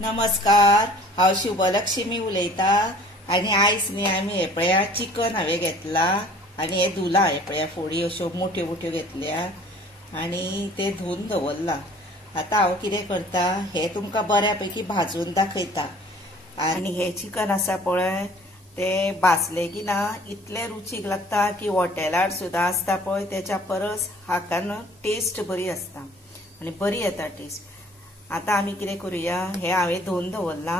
नमस्कार, हांव शुभलक्ष्मी उलयतां आनी आयज न्ही आमी हे पळया चिकन हांवें घेतला आनी हे धुला हे पळया फोडी अश्यो मोठ्यो मोठ्यो घेतल्या आनी ते धुवन दवरला। आतां हांव कितें करता हे तुमकां बऱ्या पैकी भाजून दाखयता आनी हे चिकन आसा पळय ते भाजले की ना इतले रुचीक लागता की हॉटेलार सुद्दां आसता पळय तेच्या परस हाकान टेस्ट बरी आसता आनी बरी येता टेस्ट। आता आमी कितें करूया हे हांवें धुवन दवरला।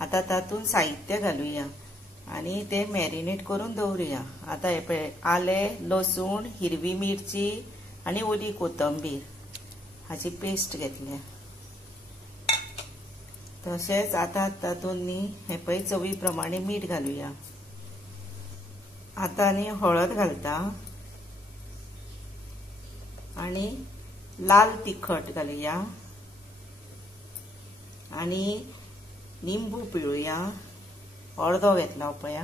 आता तातूंत साहित्य घालुया आनी ते मॅरिनेट करून दवरुया। आता हे पळय आले लसूण हिरवी मिरची आनी ओली कोथंबीर हाची पेस्ट घेतल्या। तशेंच आता तातूंत न्ही हे पळय चवी प्रमाणे मीठ घालुया। आता न्ही हळद घालता आनी लाल तिखट घालुया आनी लिंबू पिळुया। अर्दो घेतला पळया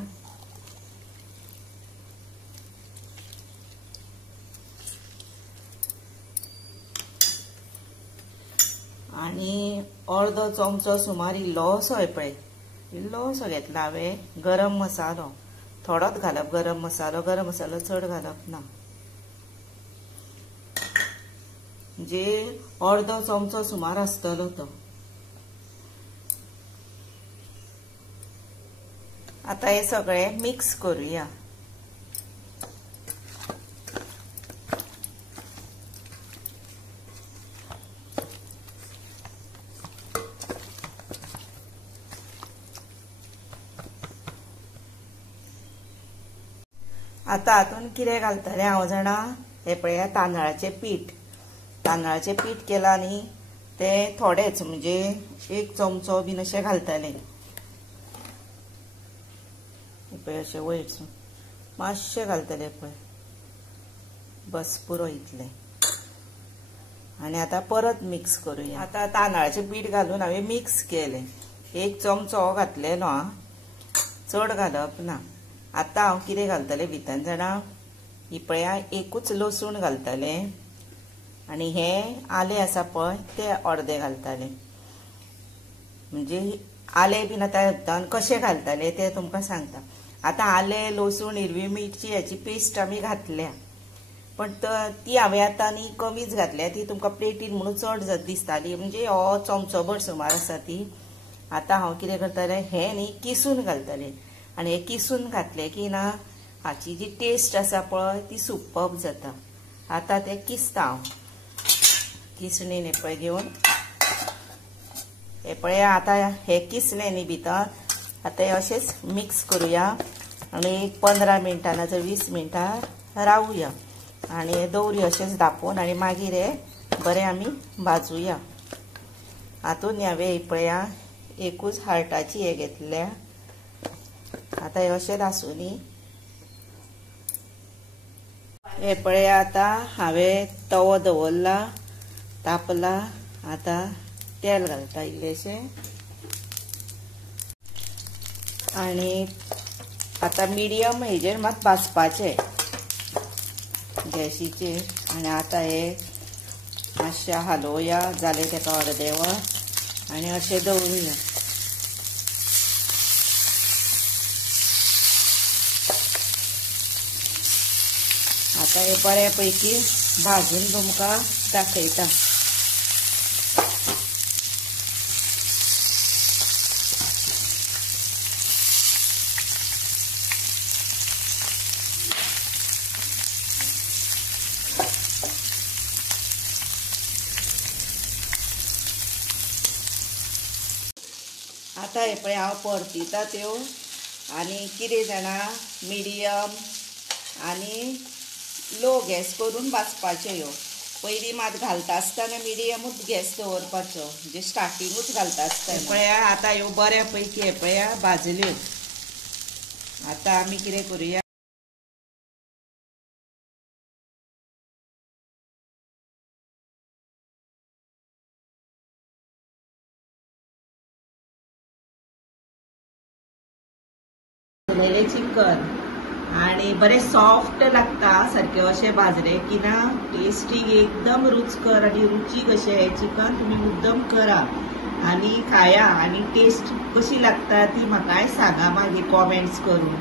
आनी अर्दो चमचो सुमार इल्लोसो हे पळय इल्लोसो घेतला हांवें गरम मसालो थोडोच घालप। गरम मसालो चड घालप ना म्हणजे अर्दो चमचो सुमार आसतलो तो। आता हे सगळे मिक्स करूया। आता हातून कितें घालतलें हांव जाणा हे पळया तांदळाचें पीठ केला न्ही ते थोडेच म्हणजे एक चमचो बीन अशें घालतलें। पळय अशें वयरसून मातशें घालतलें पळय बस पुरो इतलें आनी आतां परत मिक्स करूया। आतां तांदळाचें पीठ घालून हांवें मिक्स केलें एक चमचो हो घातलेलो आं चड घालप ना। आतां हांव कितें घालतलें भितर जाणा ही पळया एकूच लसूण घालतलें आनी हे आले आसा पळय ते अर्दे घालतलें। म्हणजे आले बीन आतां कशें घालतलें तें तुमकां सांगता। आतां आले लसूण हिरवी मिरची हाची पेस्ट आमी घातल्या पण ती हांवें आतां न्ही कमीच घातल्या ती तुमकां प्लेटीन म्हणून चड दिसताली म्हणजे हो चमचोभर सुमार आसा ती। आतां हांव कितें करतलें हे न्ही किसून घालतलें आनी हे किसून घातलें की ना हाची जी टेस्ट आसा पळय ती सुपर्ब जाता। आतां ते किसता हांव किसणीन हे पळय घेवन हे पळय आतां हे किसलें न्ही भितर आतां हे अशेंच मिक्स करूया आनी 15 मिनटां नाजाल्यार 20 मिनटां रावुया आनी हे दवरुया अशेंच धांपून आनी मागीर हे बरें आमी भाजूया। हातून हांवें हे पळया एकूच हार्टाची हे घेतल्या। आतां हे अशेंच आसूं न्ही हे पळय आतां हांवें तवो दवरला तापला। आतां तेल घालता इल्लेशें आनी आतां मिडियम हेजेर मात भाजपाचें गॅसीचेर आनी आतां हे मातशें हालोवया जालें तेका अर्दे वर आनी अशें दवरुया। आतां हे बऱ्या पैकी भाजून तुमकां दाखयता। आता हे पळय हांव परतिता त्यो आनी कितें जाणा मिडियम आनी लो गॅस करून भाजपाच्यो ह्यो। पयलीं मात घालता आसतना मिडियमूच गॅस दवरपाचो म्हणजे स्टार्टिंगूच घालता आसतना। पळया आतां ह्यो बऱ्या पैकी हे पळया भाजल्यो। आतां आमी कितें करूया चिकन आणि बरे सॉफ्ट लागता सारखे असे भाजले की ना टेस्टी एकदम रुचकर आणि रुचीक असे हे चिकन तुम्ही मुद्दम करा आणि खाया आणि टेस्ट कशी लागता ती म्हाकाय सांगा मागीर कॉमेंट्स करून.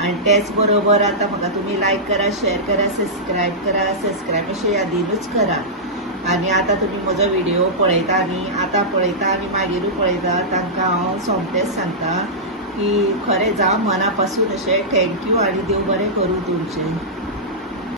आणि त्याच बरोबर आता म्हाका तुम्ही लाईक करा, शेअर करा, सबस्क्राईब अशें यादीनूच करा. आणि आता तुम्ही म्हजो व्हिडिओ पळयता न्ही, आता पळयता आनी मागीरूय पळयता तांकां हांव सोमतेच सांगता की खरें जावं मनापासून अशें थँक्यू आणि देव बरें करूं तुमचें.